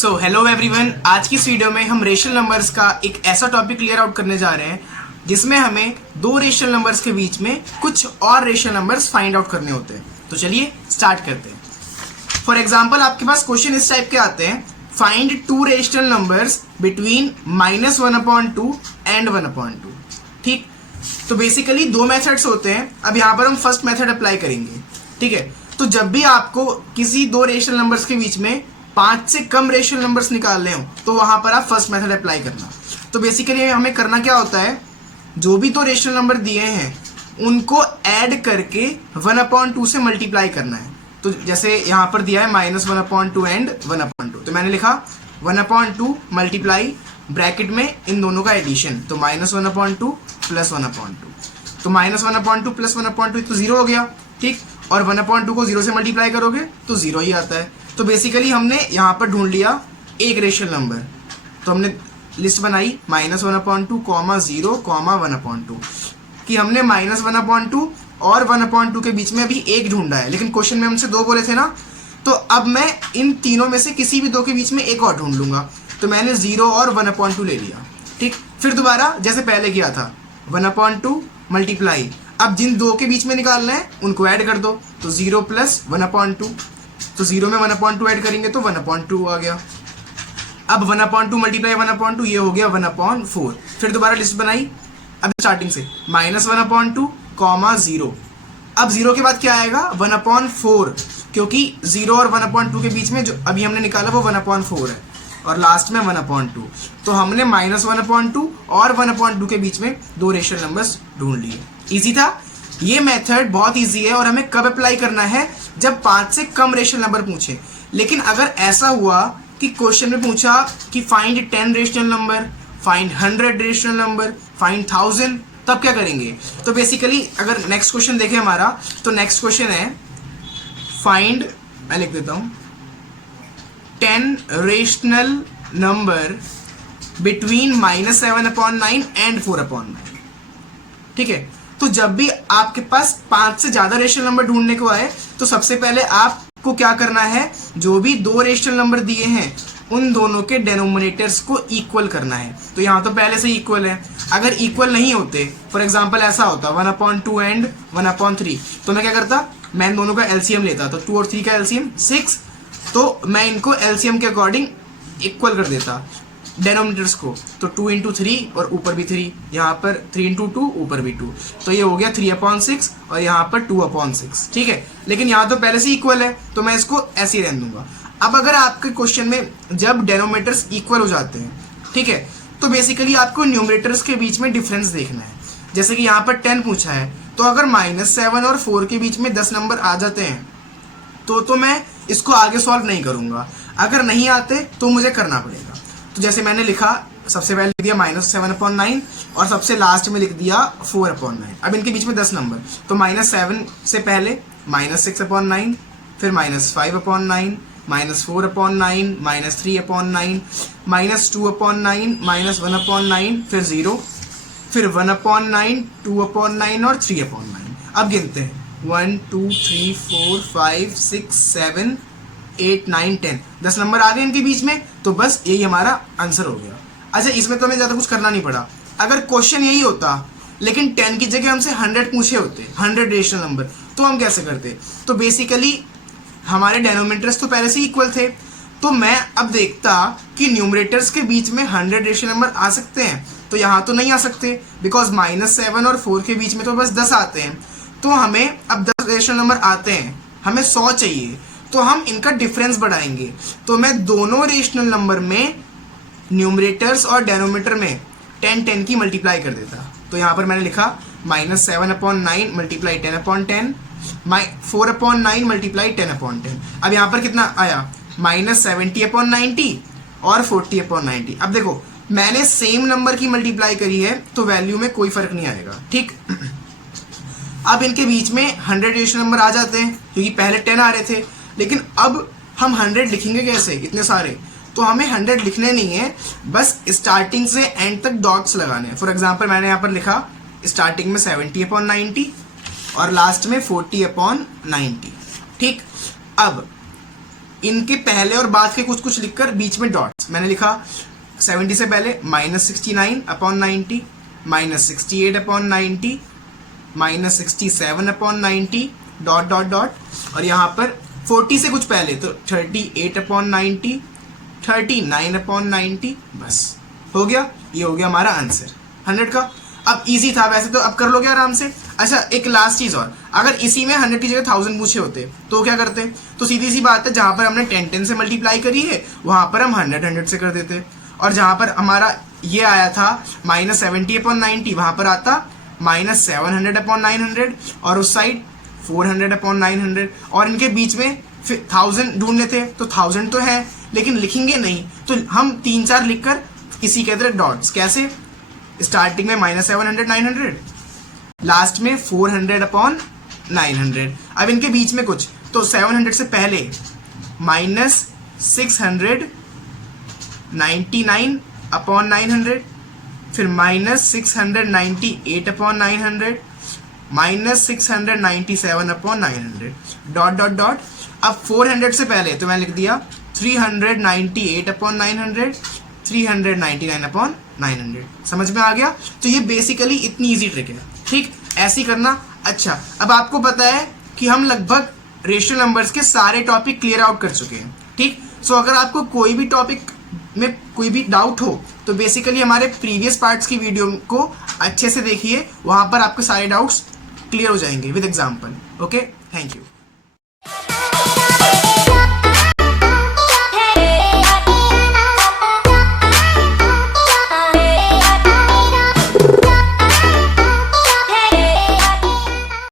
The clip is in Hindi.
सो हेलो एवरीवन, आज की इस वीडियो में हम रेशनल नंबर्स का एक ऐसा टॉपिक क्लियर आउट करने जा रहे हैं जिसमें हमें दो रेशनल नंबर्स के बीच में कुछ और रेशनल नंबर्स फाइंड आउट करने होते हैं। तो चलिए स्टार्ट करते हैं। फॉर एग्जांपल आपके पास क्वेश्चन इस टाइप के आते हैं, find two rational numbers between -1/2 and 1/2। ठीक, तो बेसिकली दो मेथड्स होते हैं। अब यहाँ पर हम फर्स्ट मेथड अप्लाई करेंगे। ठीक है, तो जब भी आपको किसी दो रेशनल नंबर्स के बीच में 5 से कम रेशनल नंबर्स निकालने हो तो वहां पर आप फर्स्ट मेथड अप्लाई करना। तो बेसिकली हमें करना क्या होता है, जो भी दो रेशनल नंबर दिए हैं उनको ऐड करके 1/2 से मल्टीप्लाई करना है। तो जैसे यहाँ पर दिया है -1/2 एंड 1/2, तो मैंने लिखा 1/2 मल्टीप्लाई ब्रैकेट में इन दोनों का एडिशन, तो -1/2 प्लस 1/2। तो -1/2 प्लस 1/2 तो 0 हो गया। ठीक, और 1/2 को 0 से मल्टीप्लाई करोगे तो 0 ही आता है। तो बेसिकली हमने यहाँ पर ढूंढ लिया एक रेशनल नंबर। तो हमने लिस्ट बनाई -1/2, 0, 1/2 कि हमने -1/2 और 1/2 के बीच में अभी एक ढूंढा है, लेकिन क्वेश्चन में हमसे दो बोले थे ना, तो अब मैं इन तीनों में से किसी भी दो के बीच में एक और ढूंढ लूंगा। तो मैंने 0 और 1/2 ले लिया। ठीक, फिर दोबारा जैसे पहले किया था 1/2 मल्टीप्लाई, अब जिन दो के बीच में निकालना है उनको ऐड कर दो, तो 0 प्लस 1/2, तो 0 में 1/2 ऐड करेंगे तो 1/2 आ गया। अब 1/2 मल्टीप्लाई 1/2 ये हो गया 1/4। फिर दोबारा लिस्ट बनाई, अब स्टार्टिंग से -1/2, 0। अब 0 के बाद क्या आएगा 1/4, क्योंकि 0 और 1/2 के बीच में जो अभी हमने निकाला वो 1/4 है, और लास्ट में 1/2। तो हमने -1/2 और 1/2 के बीच में दो रेशनल नंबर्स ढूंढ लिए। इजी था ये मेथड, बहुत इजी है। और हमें कब अप्लाई करना है, जब 5 से कम रेशनल नंबर पूछे। लेकिन अगर ऐसा हुआ कि क्वेश्चन में पूछा कि find 10 rational number, find 100 rational number, find 1000, तब क्या करेंगे। तो बेसिकली अगर नेक्स्ट क्वेश्चन देखें हमारा, तो नेक्स्ट क्वेश्चन है फाइंड, मैं लिख देता हूं, 10 रेशनल नंबर बिटवीन -7/9 एंड 4/9। ठीक है, तो जब भी आपके पास 5 से ज्यादा रेशनल नंबर ढूंढने को आए तो सबसे पहले आपको क्या करना है, जो भी दो रेशनल नंबर दिए हैं उन दोनों के डेनोमिनेटर्स को इक्वल करना है। तो यहाँ तो पहले से इक्वल है। अगर इक्वल नहीं होते, फॉर एग्जांपल ऐसा होता 1/2 एंड 1/3, तो मैं क्या करता, मैं इन दोनों का एलसीएम लेता। तो 2 और 3 का एलसीएम 6, तो मैं इनको एलसीएम के अकॉर्डिंग इक्वल कर देता डेनोमिनेटर्स को। तो 2 × 3 और ऊपर भी 3, यहाँ पर 3 × 2 ऊपर भी 2, तो ये हो गया 3/6 और यहाँ पर 2/6। ठीक है, लेकिन यहाँ तो पहले से इक्वल है तो मैं इसको ऐसे ही रहने दूंगा। अब अगर आपके क्वेश्चन में जब डेनोमिनेटर्स इक्वल हो जाते हैं, ठीक है, तो बेसिकली आपको न्यूमरेटर्स के बीच में डिफरेंस देखना है। जैसे कि यहाँ पर 10 पूछा है, तो अगर -7 और 4 के बीच में 10 नंबर आ जाते हैं तो मैं इसको आगे सॉल्व नहीं करूंगा। अगर नहीं आते तो मुझे करना पड़ेगा। तो जैसे मैंने लिखा, सबसे पहले लिख दिया -7/9 और सबसे लास्ट में लिख दिया 4/9। अब इनके बीच में 10 नंबर, तो -7 से पहले -6/9, फिर -5/9, -4/9, -3/9, -2/9, -1/9, फिर 0, फिर 1/9, 2/9 और 3/9। अब गिनते हैं 1 2 3 4 5 6 7 8 9 10, 10 नंबर आ गए इनके बीच में, तो बस यही हमारा आंसर हो गया। अच्छा, इसमें तो हमें ज़्यादा कुछ करना नहीं पड़ा। अगर क्वेश्चन यही होता लेकिन 10 की जगह हमसे 100 पूछे होते, 100 रेशनल नंबर, तो हम कैसे करते। तो बेसिकली हमारे डेनोमिनेटर्स तो पहले से इक्वल थे, तो मैं अब देखता कि न्यूमरेटर्स के बीच में 100 रेशनल नंबर आ सकते हैं। तो यहाँ तो नहीं आ सकते, बिकॉज -7 और 4 के बीच में तो बस 10 आते हैं। तो हमें अब 10 रेशनल नंबर आते हैं, हमें 100 चाहिए, तो हम इनका डिफरेंस बढ़ाएंगे। तो मैं दोनों रेशनल नंबर में न्यूमरेटर्स और डेनोमिनेटर में 10 की मल्टीप्लाई कर देता। तो यहाँ पर मैंने लिखा -7/9 मल्टीप्लाई 10/10, 4/9 मल्टीप्लाई 10/10। अब यहाँ पर कितना आया, -70/90 और 40/90। अब देखो, मैंने सेम नंबर की मल्टीप्लाई करी है तो वैल्यू में कोई फर्क नहीं आएगा। ठीक, अब इनके बीच में 100 रेशनल नंबर आ जाते हैं, क्योंकि पहले 10 आ रहे थे। लेकिन अब हम 100 लिखेंगे कैसे, इतने सारे, तो हमें 100 लिखने नहीं है, बस स्टार्टिंग से एंड तक डॉट्स लगाने हैं। फॉर एग्जांपल मैंने यहाँ पर लिखा स्टार्टिंग में 70/90 और लास्ट में 40/90। ठीक, अब इनके पहले और बाद के कुछ कुछ लिखकर बीच में डॉट्स मैंने लिखा 70 से पहले -69/90, -68/90, -67/90 डॉट डॉट डॉट, और यहाँ पर 40 से कुछ पहले तो 38/90, 39/90, बस हो गया। ये हो गया हमारा आंसर 100 का। अब इजी था वैसे तो, अब कर लोगे आराम से। अच्छा एक लास्ट चीज़ और, अगर इसी में 100 की जगह 1000 पूछे होते तो क्या करते? तो सीधी सी बात है, जहाँ पर हमने 10 से मल्टीप्लाई करी है वहाँ पर हम 100 से कर देते, और जहाँ पर हमारा ये आया था -70/90 वहाँ पर आता -700/900, और उस साइड 400/900, और इनके बीच में 1000 ढूंढने थे तो 1000 तो है लेकिन लिखेंगे नहीं, तो हम 3-4 लिखकर इसी के तरह डॉट्स, कैसे? स्टार्टिंग में -700 900, लास्ट में 400/900। अब इनके बीच में कुछ, तो 700 से पहले -699/900, फिर -698/900, -697/900 डॉट डॉट डॉट। अब 400 से पहले तो मैंने लिख दिया 398/900, 399/900। समझ में आ गया? तो ये बेसिकली इतनी इजी ट्रिक है, ठीक? ऐसी करना। अच्छा अब आपको पता है कि हम लगभग रेशियो नंबर्स के सारे टॉपिक क्लियर आउट कर चुके हैं, ठीक? सो अगर आपको कोई भी टॉपिक में कोई भी डाउट हो तो बेसिकली हमारे प्रीवियस पार्ट्स की वीडियो को अच्छे से देखिए, वहाँ पर आपके सारे डाउट्स क्लियर हो जाएंगे with example. Okay, thank you.